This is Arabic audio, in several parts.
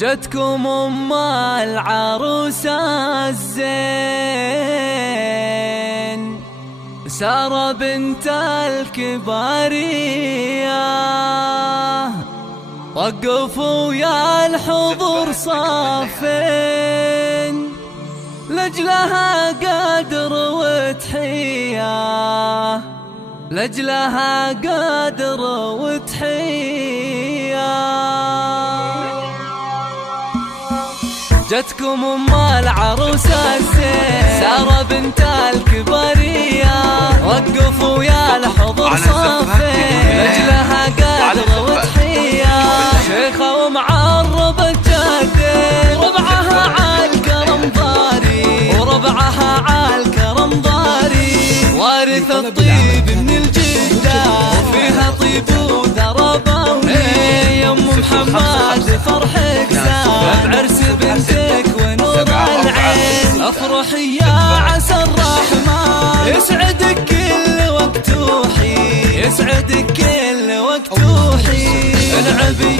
جتكم ام العروسة الزين سارة بنت الكبارية، وقفوا يا الحضور صافين لجلها قدر وتحية، لجلها قدر وتحية. جتكم ام العروسة الزين سارة بنت الكبارية، وقفوا يا الحضور صافين لجلها قدر وتحية. شيخة ومعربة جدين وربعها عالكرم ضاري، وربعها عالكرم ضاري، وارث الطيب من الجدة وفيها طيب وذربوني. يا ام محمد فرحك زاد بعرس بنتك ونور العين، افرحي يا عسى الرحمن يسعدك كل وقت وحين، يسعدك كل وقت وحين. العبي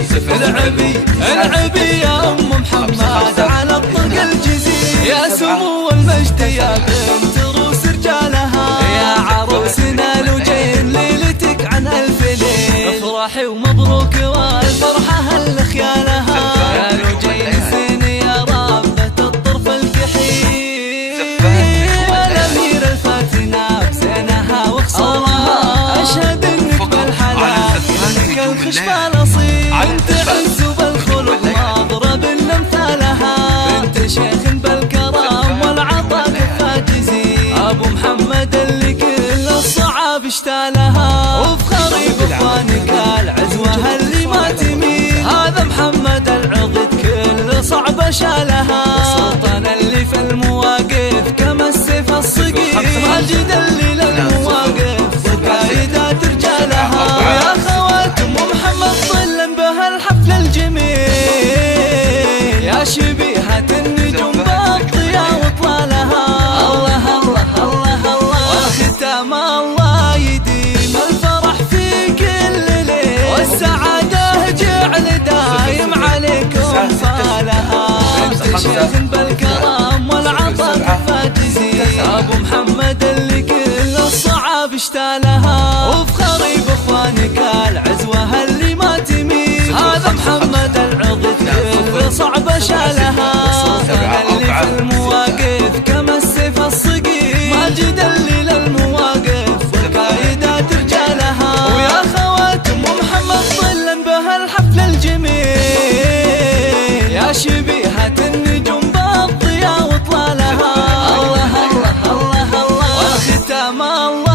العبي العبي يا ام محمد على الطرق الجزيل، يا سمو المجد يا بنت روس رجالها، يا عروسنا لوجين ليلتك عن الف ليل. افرحي ومبروك والفرحة هل خيالها، يا لوجين زين يا ربة الطرف الكحيل، والامير الفاتنة بزينها وخصالها. اشهد انك بالحلال انك الخشب الاصيل، بنت عز وبالخلق مضرب لامثالها، بنت شيخ بالكرم والعطاء كفاجزين. ابو محمد اللي كل الصعاب اشتالها، وفخري باخوانك العزوة اللي ما تميل. هذا محمد العضد كل صعبة شالها، السلطان اللي في المواقف كما السيف الصقيل، ماجد اللي للمواقف وقايدات رجالها. ويا خوات ام محمد ظلا بهالحفل الجميل، يا شبيهة النجوم بالضياء وطلالها. الله الله الله الله، والختام الله يديم الفرح في كل ليل، والسعادة جعل دايم عليكم صالها. بنت شيخ بالكرم والعطاء كفاجزين، ابو محمد اللي كل الصعاب اشتالها، وفخري باخوانك العزوة اللي ما تميل. هذا محمد العضد كل صعبة شالها، السلطان اللي في المواقف كما السيف الصقيل، ماجد اللي للمواقف وقايدات رجالها. ويا خوات ام محمد ظلا بهالحفل الجميل، يا شبيهة النجوم بالضياء وطلالها. الله الله الله الله، والختام الله